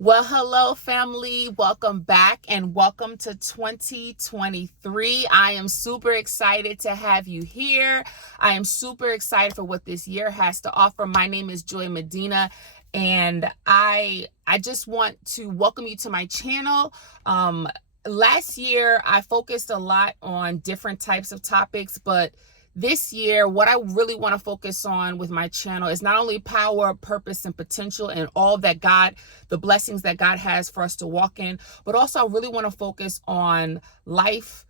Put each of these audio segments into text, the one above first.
Well, hello, family. Welcome back and welcome to 2023. I am super excited to have you here. I am super excited for what this year has to offer. My name is Joy Medina, and I just want to welcome you to my channel. Last year, I focused a lot on different types of topics, but this year, what I really want to focus on with my channel is not only power, purpose, and potential and all that God, the blessings that God has for us to walk in, but also I really want to focus on life,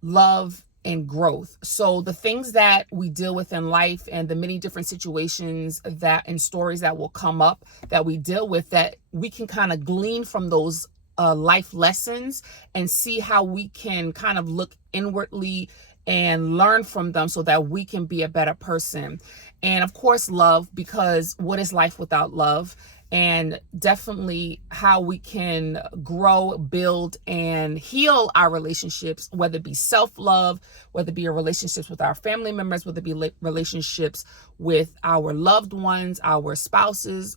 love, and growth. So the things that we deal with in life and the many different situations that and stories that will come up that we deal with, that we can kind of glean from those life lessons and see how we can kind of look inwardly and learn from them so that we can be a better person. And of course, love, because what is life without love? And definitely how we can grow, build, and heal our relationships, whether it be self-love, whether it be our relationships with our family members, whether it be relationships with our loved ones, our spouses.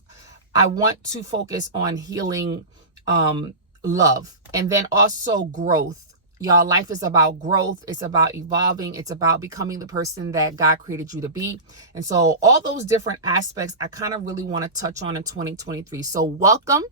I want to focus on healing, love, and then also growth. Y'all, life is about growth. It's about evolving. It's about becoming the person that God created you to be. And so all those different aspects, I kind of really want to touch on in 2023. So welcome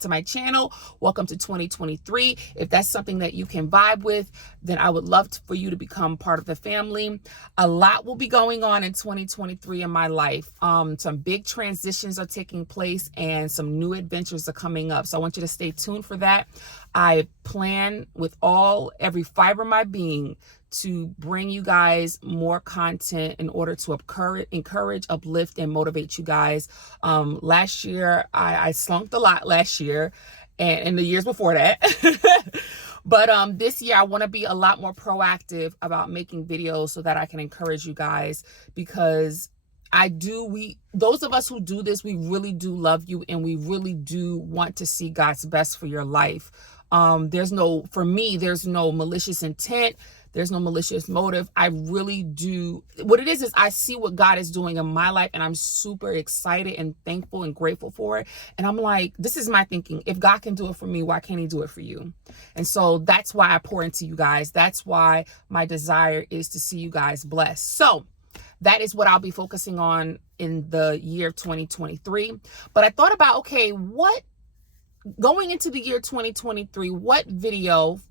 to my channel. Welcome to 2023. If that's something that you can vibe with, then I would love for you to become part of the family. A lot will be going on in 2023 in my life. Some big transitions are taking place and some new adventures are coming up. So I want you to stay tuned for that. I plan with every fiber of my being to bring you guys more content in order to encourage, uplift, and motivate you guys. Last year, I slunked a lot last year and the years before that. But this year, I want to be a lot more proactive about making videos so that I can encourage you guys, because those of us who do this, we really do love you and we really do want to see God's best for your life. For me, there's no malicious intent. There's no malicious motive. I really do. What it is I see what God is doing in my life, and I'm super excited and thankful and grateful for it. And I'm like, this is my thinking. If God can do it for me, why can't he do it for you? And so that's why I pour into you guys. That's why my desire is to see you guys blessed. So that is what I'll be focusing on in the year of 2023. But I thought about, okay, going into the year 2023, what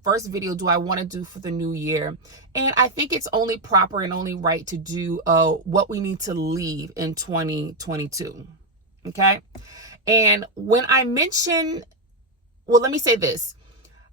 first video do I want to do for the new year? And I think it's only proper and only right to do what we need to leave in 2022. Okay. And when I mention, let me say this.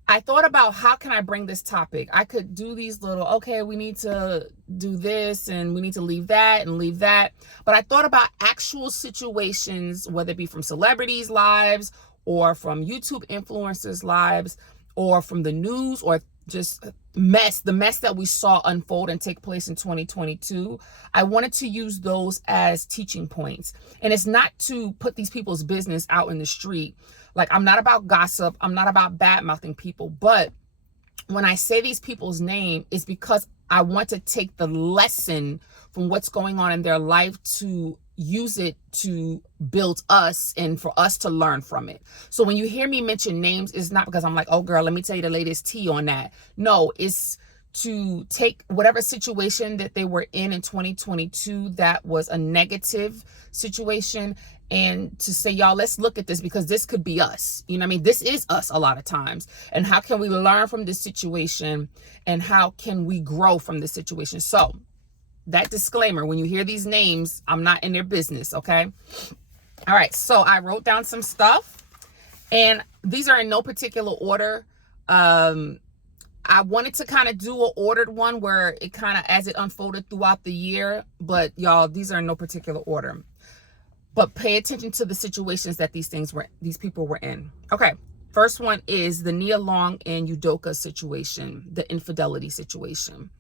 I thought about how can I bring this topic? I could do these little, okay, we need to do this and we need to leave that and leave that. But I thought about actual situations, whether it be from celebrities' lives or from YouTube influencers' lives or from the news or just the mess that we saw unfold and take place in 2022. I wanted to use those as teaching points. And it's not to put these people's business out in the street. Like, I'm not about gossip. I'm not about bad-mouthing people. But when I say these people's name, it's because I want to take the lesson from what's going on in their life to use it to build us and for us to learn from it. So when you hear me mention names, it's not because I'm like, oh girl, let me tell you the latest tea on that. No, it's to take whatever situation that they were in 2022 that was a negative situation, and to say, y'all, let's look at this because this could be us. You know what I mean? This is us a lot of times. And how can we learn from this situation and how can we grow from this situation? So that disclaimer, when you hear these names, I'm not in their business, okay? All right, so I wrote down some stuff, and these are in no particular order. I wanted to kind of do an ordered one where it kind of, as it unfolded throughout the year, but y'all, these are in no particular order. But pay attention to the situations that these people were in. Okay, first one is the Nia Long and Udoka situation, the infidelity situation.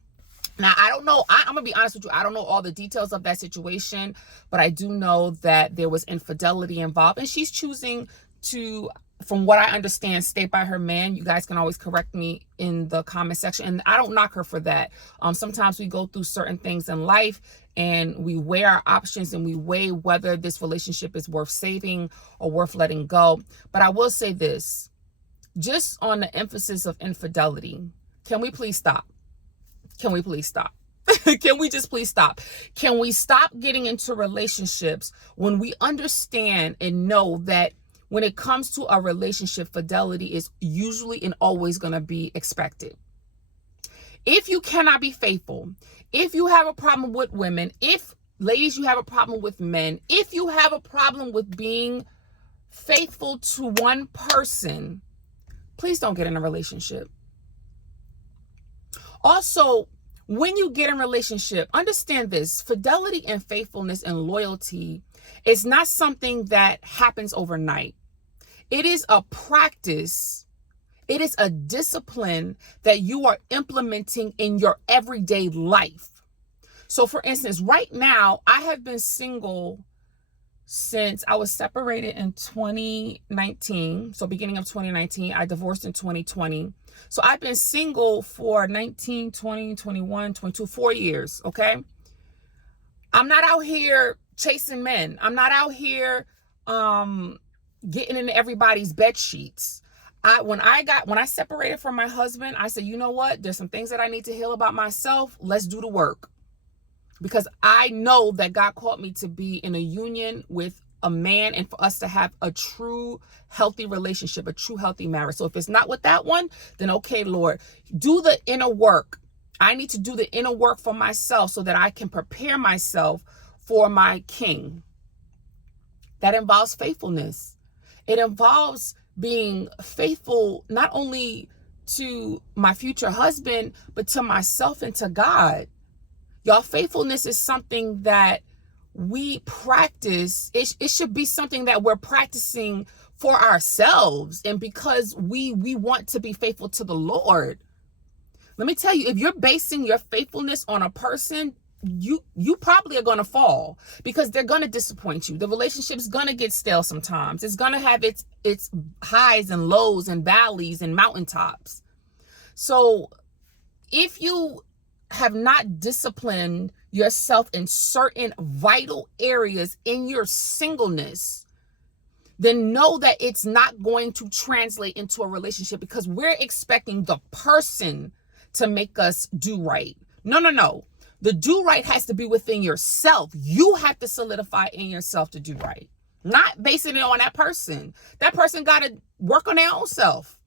Now, I don't know. I'm going to be honest with you. I don't know all the details of that situation, but I do know that there was infidelity involved, and she's choosing to from what I understand, stay by her man. You guys can always correct me in the comment section. And I don't knock her for that. Sometimes we go through certain things in life and we weigh our options and we weigh whether this relationship is worth saving or worth letting go. But I will say this, just on the emphasis of infidelity, can we please stop? Can we please stop? Can we just please stop? Can we stop getting into relationships when we understand and know that when it comes to a relationship, fidelity is usually and always going to be expected? If you cannot be faithful, if you have a problem with women, if ladies, you have a problem with men, if you have a problem with being faithful to one person, please don't get in a relationship. Also, when you get in a relationship, understand this: fidelity and faithfulness and loyalty is not something that happens overnight. It is a practice. It is a discipline that you are implementing in your everyday life. So for instance, right now, I have been single since I was separated in 2019. So beginning of 2019, I divorced in 2020. So I've been single for 19, 20, 21, 22, 4 years, okay? I'm not out here chasing men. I'm not out here getting into everybody's bed sheets. When I separated from my husband, I said, you know what? There's some things that I need to heal about myself. Let's do the work. Because I know that God called me to be in a union with a man and for us to have a true healthy relationship, a true healthy marriage. So if it's not with that one, then okay, Lord, do the inner work. I need to do the inner work for myself so that I can prepare myself for my king. That involves faithfulness. It involves being faithful not only to my future husband, but to myself and to God. Y'all, faithfulness is something that we practice. It should be something that we're practicing for ourselves and because we want to be faithful to the Lord. Let me tell you, if you're basing your faithfulness on a person, you probably are going to fall because they're going to disappoint you. The relationship's going to get stale sometimes. It's going to have its highs and lows and valleys and mountaintops. So if you have not disciplined yourself in certain vital areas in your singleness, then know that it's not going to translate into a relationship because we're expecting the person to make us do right. No. The do right has to be within yourself. You have to solidify in yourself to do right, not basing it on that person. That person got to work on their own self.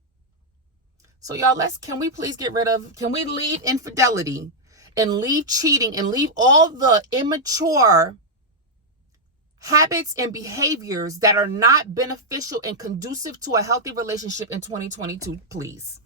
So y'all, can we leave infidelity and leave cheating and leave all the immature habits and behaviors that are not beneficial and conducive to a healthy relationship in 2022, please.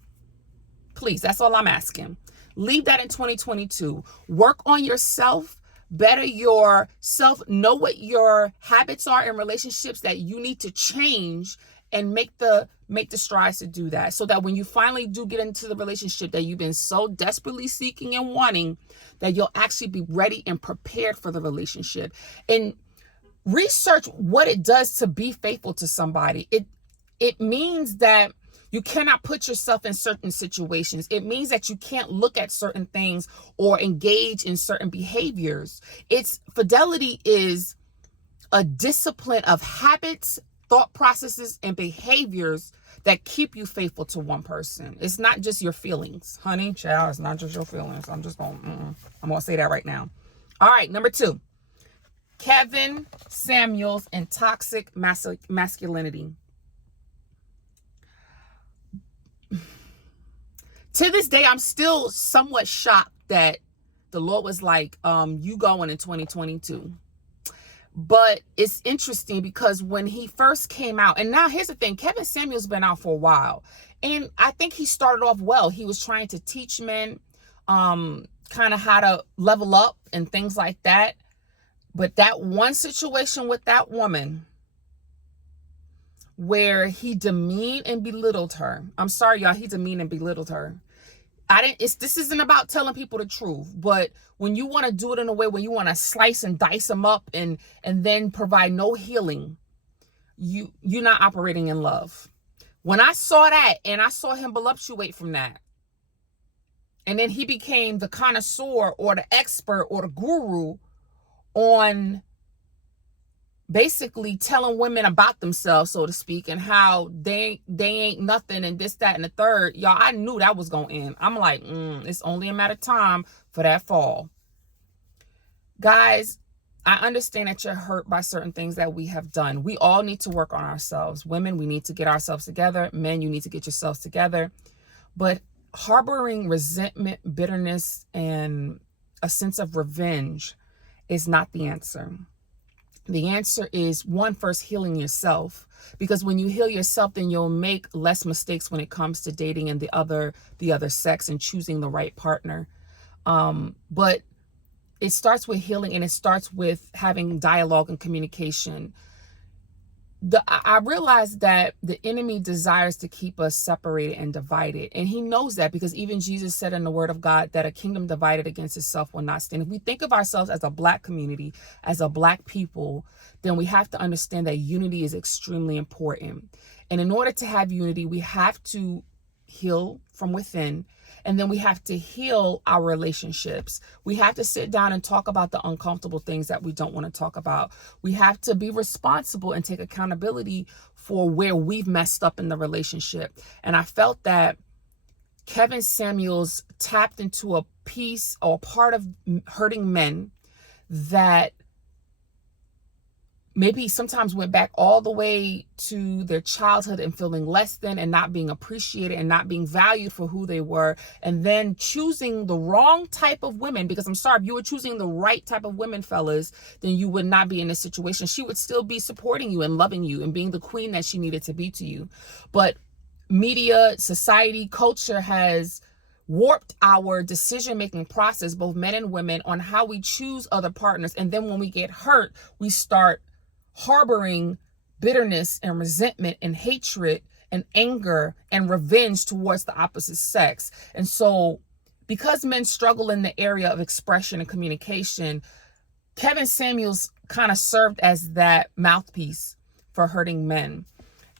Please, that's all I'm asking. Leave that in 2022. Work on yourself, better yourself, know what your habits are in relationships that you need to change and make the strides to do that, so that when you finally do get into the relationship that you've been so desperately seeking and wanting, that you'll actually be ready and prepared for the relationship. And research what it does to be faithful to somebody. It means that you cannot put yourself in certain situations. It means that you can't look at certain things or engage in certain behaviors. Fidelity is a discipline of habits, thought processes, and behaviors that keep you faithful to one person. It's not just your feelings, honey, child. It's not just your feelings. I'm going to say that right now. All right, number 2, Kevin Samuels and toxic masculinity. To this day, I'm still somewhat shocked that the Lord was like, you going in 2022. But it's interesting because when he first came out, and now here's the thing, Kevin Samuels been out for a while. And I think he started off well. He was trying to teach men kind of how to level up and things like that. But that one situation with that woman where he demeaned and belittled her. I'm sorry, y'all, he demeaned and belittled her. This isn't about telling people the truth, but when you want to do it in a way when you want to slice and dice them up and then provide no healing, you're not operating in love. When I saw that and I saw him voluptuate from that, and then he became the connoisseur or the expert or the guru on basically telling women about themselves, so to speak, and how they ain't nothing and this, that, and the third. Y'all, I knew that was going to end. I'm like, it's only a matter of time for that fall. Guys, I understand that you're hurt by certain things that we have done. We all need to work on ourselves. Women, we need to get ourselves together. Men, you need to get yourselves together. But harboring resentment, bitterness, and a sense of revenge is not the answer. The answer is, one, first healing yourself. Because when you heal yourself, then you'll make less mistakes when it comes to dating and the other sex and choosing the right partner. But it starts with healing, and it starts with having dialogue and communication. I realize that the enemy desires to keep us separated and divided. And he knows that, because even Jesus said in the word of God that a kingdom divided against itself will not stand. If we think of ourselves as a Black community, as a Black people, then we have to understand that unity is extremely important. And in order to have unity, we have to heal from within. And then we have to heal our relationships. We have to sit down and talk about the uncomfortable things that we don't want to talk about. We have to be responsible and take accountability for where we've messed up in the relationship. And I felt that Kevin Samuels tapped into a piece or part of hurting men that maybe sometimes went back all the way to their childhood and feeling less than and not being appreciated and not being valued for who they were, and then choosing the wrong type of women. Because I'm sorry, if you were choosing the right type of women, fellas, then you would not be in this situation. She would still be supporting you and loving you and being the queen that she needed to be to you. But media, society, culture has warped our decision-making process, both men and women, on how we choose other partners. And then when we get hurt, we start harboring bitterness and resentment and hatred and anger and revenge towards the opposite sex. And so, because men struggle in the area of expression and communication, Kevin Samuels kind of served as that mouthpiece for hurting men.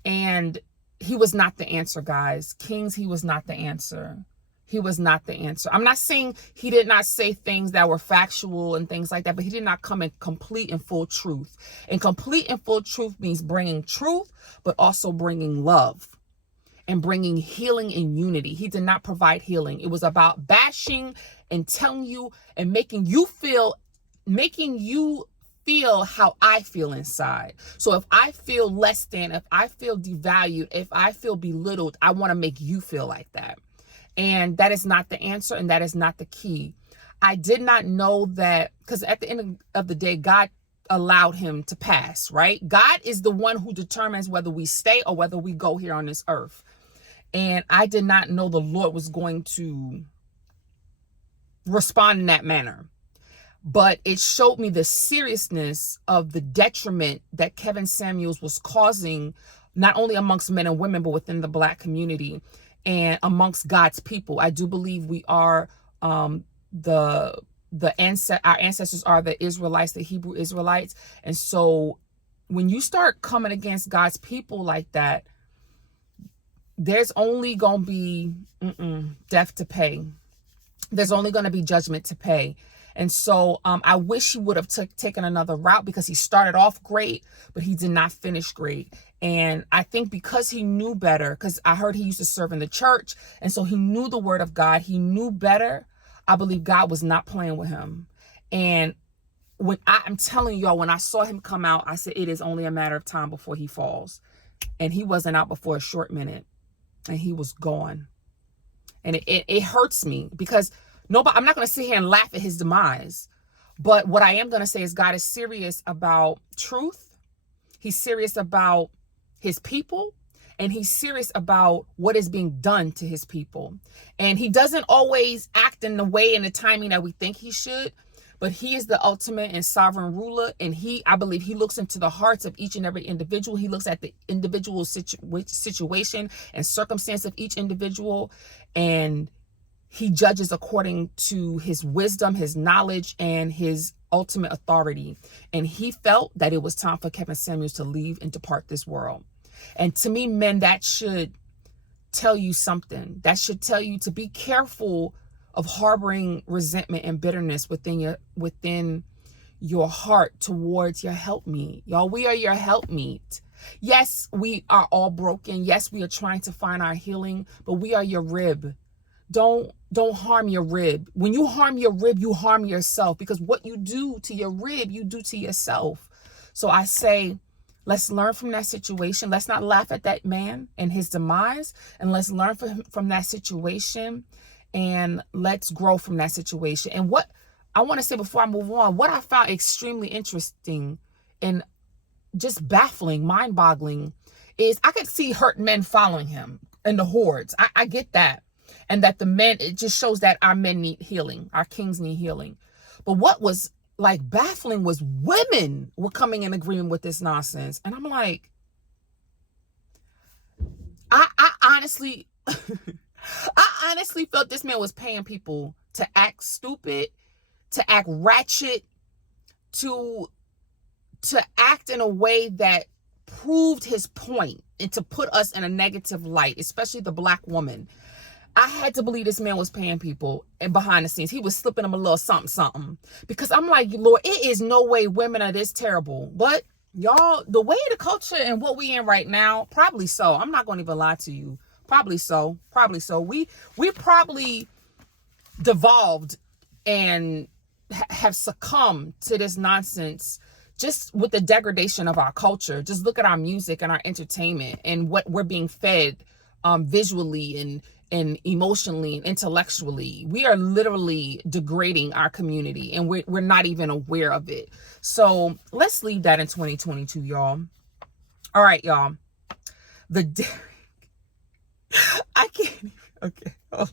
And he was not the answer, guys. Kings, he was not the answer. He was not the answer. I'm not saying he did not say things that were factual and things like that, but he did not come in complete and full truth. And complete and full truth means bringing truth, but also bringing love and bringing healing and unity. He did not provide healing. It was about bashing and telling you and making you feel how I feel inside. So if I feel less than, if I feel devalued, if I feel belittled, I want to make you feel like that. And that is not the answer, and that is not the key. I did not know that, because at the end of the day, God allowed him to pass, right? God is the one who determines whether we stay or whether we go here on this earth. And I did not know the Lord was going to respond in that manner. But it showed me the seriousness of the detriment that Kevin Samuels was causing, not only amongst men and women, but within the Black community and amongst God's people. I do believe we are our ancestors are the Israelites, the Hebrew Israelites. And so when you start coming against God's people like that, there's only going to be death to pay. There's only going to be judgment to pay. And so I wish he would have taken another route, because he started off great, but he did not finish great. And I think because he knew better, because I heard he used to serve in the church, and so he knew the word of God, he knew better. I believe God was not playing with him. And when I'm telling y'all, when I saw him come out, I said, it is only a matter of time before he falls. And he wasn't out before a short minute, and he was gone. And it hurts me, because I'm not going to sit here and laugh at his demise. But what I am going to say is God is serious about truth. He's serious about his people, and he's serious about what is being done to his people. And he doesn't always act in the way and the timing that we think he should, but he is the ultimate and sovereign ruler. And I believe he looks into the hearts of each and every individual. He looks at the individual situation and circumstance of each individual, and he judges according to his wisdom, his knowledge, and his ultimate authority. And he felt that it was time for Kevin Samuels to leave and depart this world. And to me, men, that should tell you something. That should tell you to be careful of harboring resentment and bitterness within your heart towards your helpmeet. Y'all, we are your helpmeet. Yes, we are all broken. Yes, we are trying to find our healing, but we are your rib. Don't harm your rib. When you harm your rib, you harm yourself, because what you do to your rib, you do to yourself. So I say, let's learn from that situation. Let's not laugh at that man and his demise, and let's learn from that situation, and let's grow from that situation. And what I want to say before I move on, what I found extremely interesting and just baffling, mind-boggling, is I could see hurt men following him in the hordes. I get that. And that the men, it just shows that our men need healing. Our kings need healing. But what was like baffling was women were coming in agreement with this nonsense. And I'm like, I honestly, I honestly felt this man was paying people to act stupid, to act ratchet, to act in a way that proved his point and to put us in a negative light, especially the Black woman. I had to believe this man was paying people, and behind the scenes, he was slipping them a little something, because I'm like, Lord, it is no way women are this terrible. But y'all, the way the culture and what we in right now, probably so. I'm not going to even lie to you. Probably so. We probably devolved and have succumbed to this nonsense just with the degradation of our culture. Just look at our music and our entertainment and what we're being fed visually and emotionally and intellectually. We are literally degrading our community, and we're not even aware of it. So let's leave that in 2022, y'all. All right, y'all. I can't. Okay. Oh.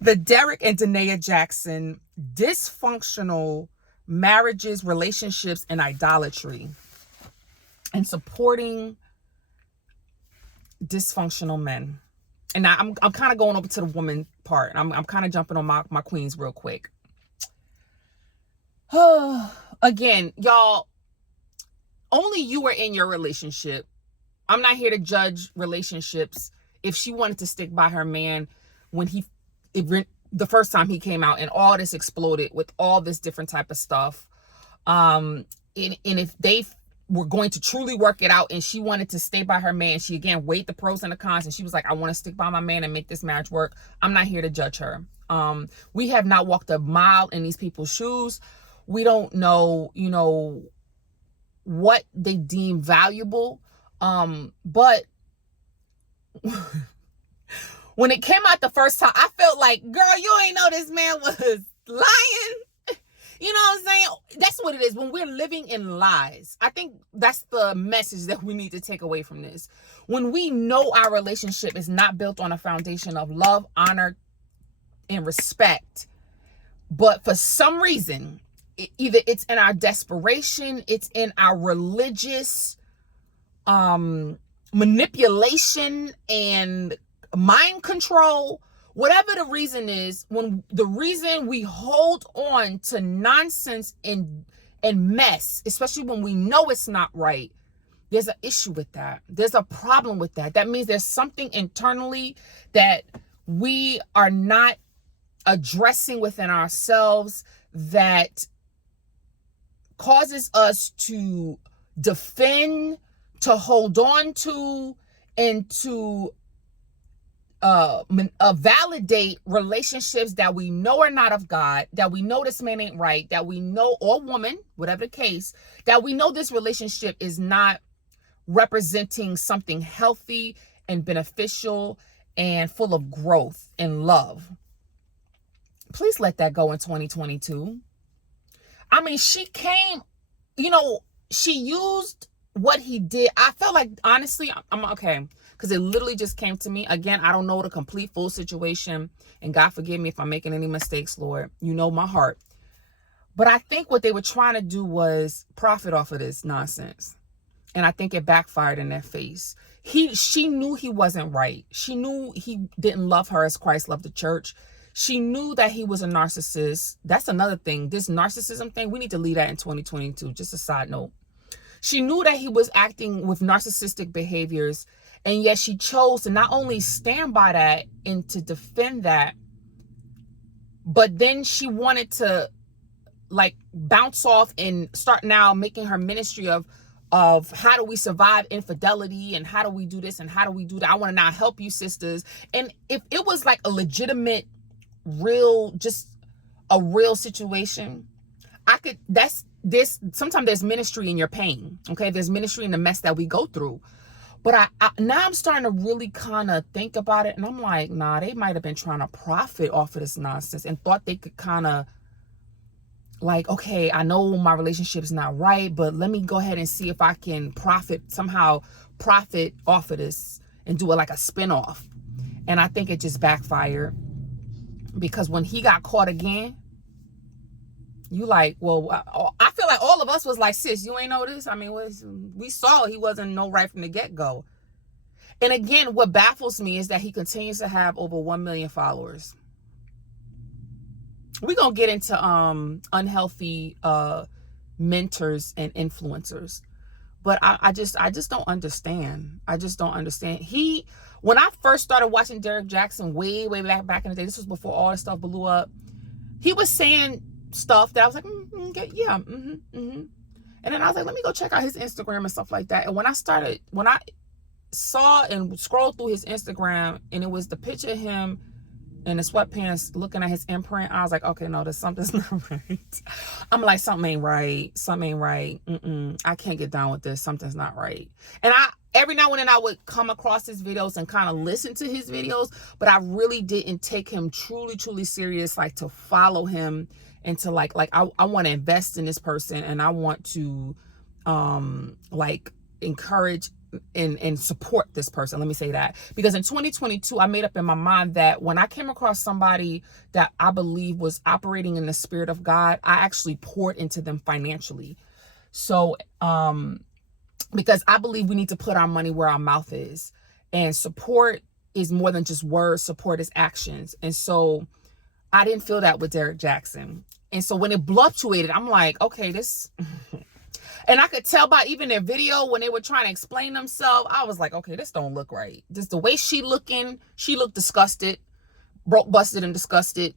The Derek and Danae Jackson dysfunctional marriages, relationships, and idolatry, and supporting dysfunctional men. And I'm kind of going over to the woman part. I'm kind of jumping on my queens real quick. Again, y'all, only you are in your relationship. I'm not here to judge relationships. If she wanted to stick by her man when the first time he came out and all this exploded with all this different type of stuff, and if they were going to truly work it out and she wanted to stay by her man, she again weighed the pros and the cons, and she was like, I want to stick by my man and make this marriage work. I'm not here to judge her. We have not walked a mile in these people's shoes. We don't know, what they deem valuable. But when it came out the first time, I felt like, girl, you ain't know this man was lying. You know what I'm saying? That's what it is. When we're living in lies, I think that's the message that we need to take away from this. When we know our relationship is not built on a foundation of love, honor, and respect, but for some reason, either it's in our desperation, it's in our religious manipulation and mind control, whatever the reason is, when the reason we hold on to nonsense and mess, especially when we know it's not right, there's an issue with that. There's a problem with that. That means there's something internally that we are not addressing within ourselves that causes us to defend, to hold on to, and to validate relationships that we know are not of God, that we know this man ain't right, that we know, or woman, whatever the case, that we know this relationship is not representing something healthy and beneficial and full of growth and love. Please let that go in 2022. I mean, she came, she used what he did. I felt like, honestly, I'm okay, because it literally just came to me. Again, I don't know the complete full situation, and God forgive me if I'm making any mistakes, Lord. You know my heart. But I think what they were trying to do was profit off of this nonsense. And I think it backfired in their face. She knew he wasn't right. She knew he didn't love her as Christ loved the church. She knew that he was a narcissist. That's another thing. This narcissism thing, we need to leave that in 2022. Just a side note. She knew that he was acting with narcissistic behaviors, and yet she chose to not only stand by that and to defend that, but then she wanted to like bounce off and start now making her ministry of how do we survive infidelity and how do we do this and how do we do that. I want to now help you sisters. And if it was like a legitimate, real, just a real situation, I could, sometimes there's ministry in your pain. Okay. There's ministry in the mess that we go through. But I now I'm starting to really kind of think about it. And I'm like, nah, they might have been trying to profit off of this nonsense and thought they could kind of like, okay, I know my relationship's not right, but let me go ahead and see if I can somehow profit off of this and do it like a spinoff. And I think it just backfired, because when he got caught again, you like, well, I feel like all of us was like, sis, you ain't know this? I mean, we saw he wasn't no right from the get-go. And again, what baffles me is that he continues to have over 1 million followers. We're going to get into unhealthy mentors and influencers. But I just don't understand. I just don't understand. When I first started watching Derek Jackson way back in the day, this was before all this stuff blew up, he was saying stuff that I was like, yeah. And then I was like, let me go check out his Instagram and stuff like that. And when I saw and scrolled through his Instagram, and it was the picture of him in the sweatpants looking at his imprint, I was like, okay, no, something's not right. I'm like, something ain't right. I can't get down with this. Something's not right. And every now and then I would come across his videos and kind of listen to his videos, but I really didn't take him truly serious, like to follow him and to like I want to invest in this person, and I want to like encourage and support this person. Let me say that, because in 2022 I made up in my mind that when I came across somebody that I believe was operating in the spirit of God, I actually poured into them financially. So because I believe we need to put our money where our mouth is, and support is more than just words. Support is actions. And so I didn't feel that with Derek Jackson. And so when it fluctuated, I'm like, okay, this and I could tell by even their video when they were trying to explain themselves, I was like, okay, this don't look right. Just the way she looked disgusted, broke, busted, and disgusted.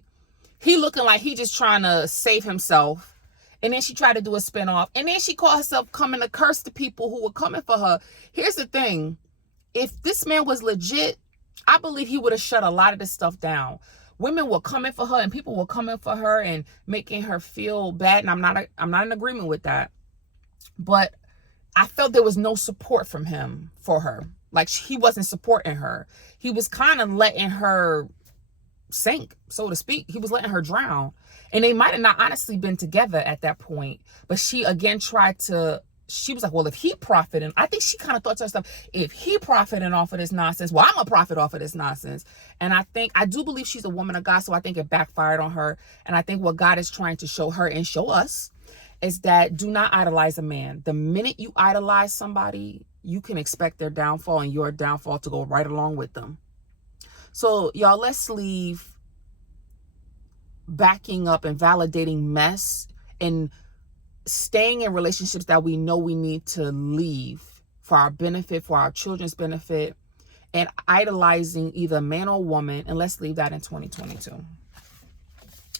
He looking like he just trying to save himself. And then she tried to do a spinoff. And then she called herself coming to curse the people who were coming for her. Here's the thing. If this man was legit, I believe he would have shut a lot of this stuff down. Women were coming for her, and people were coming for her and making her feel bad. And I'm not in agreement with that. But I felt there was no support from him for her. Like, he wasn't supporting her. He was kind of letting her sink, so to speak. He was letting her drown. And they might have not honestly been together at that point. But she again she was like, well, if he profited, I think she kind of thought to herself, if he profiting off of this nonsense, well, I'm going to profit off of this nonsense. And I do believe she's a woman of God, so I think it backfired on her. And I think what God is trying to show her and show us is that do not idolize a man. The minute you idolize somebody, you can expect their downfall and your downfall to go right along with them. So y'all, let's leave backing up and validating mess and staying in relationships that we know we need to leave for our benefit, for our children's benefit, and idolizing either man or woman. And let's leave that in 2022.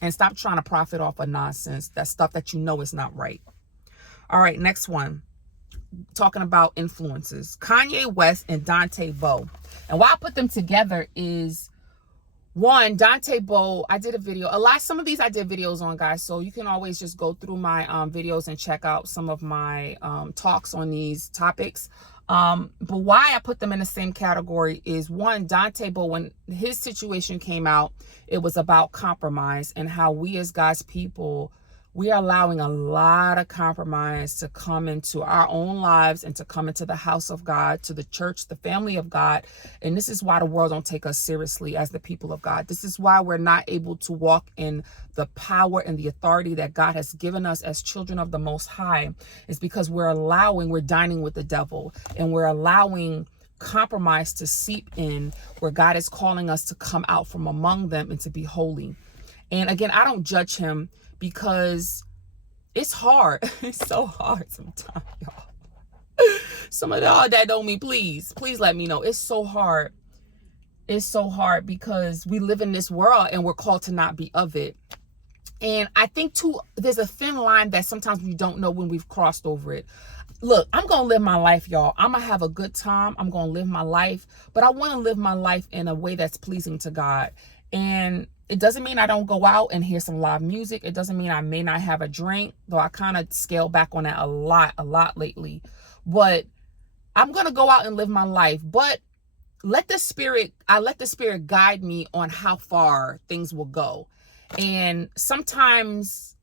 And stop trying to profit off of nonsense. That stuff that you know is not right. All right, next one. Talking about influences. Kanye West and Dante Bowe. And why I put them together is, one, Dante Bowe, I did a video. Some of these I did videos on, guys. So you can always just go through my videos and check out some of my talks on these topics. But why I put them in the same category is, one, Dante Bowe, when his situation came out, it was about compromise and how we as God's people, we are allowing a lot of compromise to come into our own lives and to come into the house of God, to the church, the family of God. And this is why the world don't take us seriously as the people of God. This is why we're not able to walk in the power and the authority that God has given us as children of the Most High. It's because we're dining with the devil, and we're allowing compromise to seep in where God is calling us to come out from among them and to be holy. And again, I don't judge him, because it's hard. It's so hard sometimes, y'all. Some of y'all that know me, please let me know. It's so hard. It's so hard because we live in this world and we're called to not be of it. And I think too, there's a thin line that sometimes we don't know when we've crossed over it. Look, I'm going to live my life, y'all. I'm going to have a good time. I'm going to live my life, but I want to live my life in a way that's pleasing to God. And it doesn't mean I don't go out and hear some live music. It doesn't mean I may not have a drink, though I kind of scale back on that a lot lately. But I'm going to go out and live my life. But I let the Spirit guide me on how far things will go. And sometimes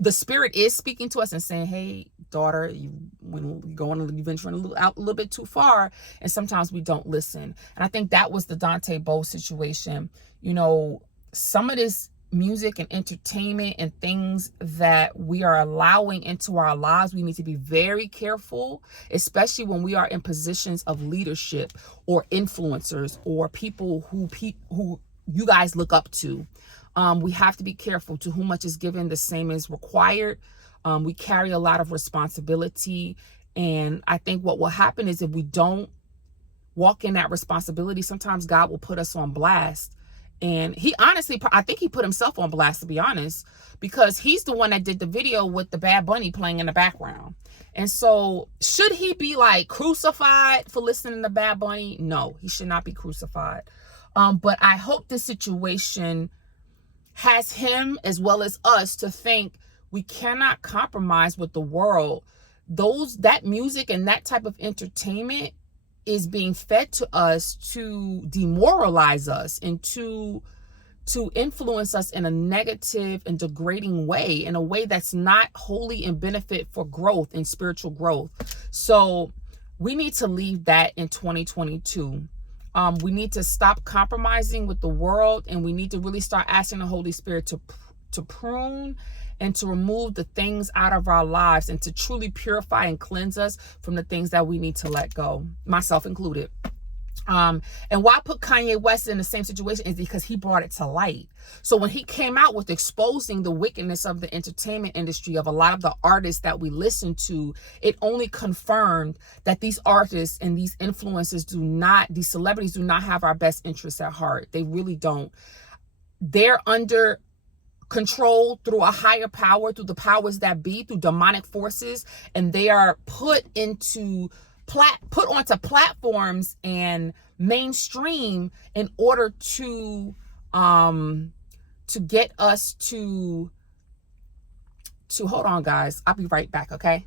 the Spirit is speaking to us and saying, hey, daughter, you're venturing out a little bit too far. And sometimes we don't listen. And I think that was the Dante Bowe situation. You know, some of this music and entertainment and things that we are allowing into our lives, we need to be very careful, especially when we are in positions of leadership or influencers or people who you guys look up to. We have to be careful. To whom much is given, the same is required. We carry a lot of responsibility. And I think what will happen is if we don't walk in that responsibility, sometimes God will put us on blast. And he honestly, I think he put himself on blast, to be honest, because he's the one that did the video with the Bad Bunny playing in the background. And so should he be like crucified for listening to Bad Bunny? No, he should not be crucified. But I hope this situation has him as well as us to think we cannot compromise with the world. That music and that type of entertainment is being fed to us to demoralize us and to influence us in a negative and degrading way, in a way that's not wholly in benefit for growth and spiritual growth. So we need to leave that in 2022. We need to stop compromising with the world, and we need to really start asking the Holy Spirit to prune and to remove the things out of our lives and to truly purify and cleanse us from the things that we need to let go, myself included. And why I put Kanye West in the same situation is because he brought it to light. So when he came out with exposing the wickedness of the entertainment industry, of a lot of the artists that we listen to, it only confirmed that these artists and these influencers these celebrities do not have our best interests at heart. They really don't. They're under control through a higher power, through the powers that be, through demonic forces, and they are put onto platforms and mainstream in order to get us to hold on, guys. I'll be right back, okay?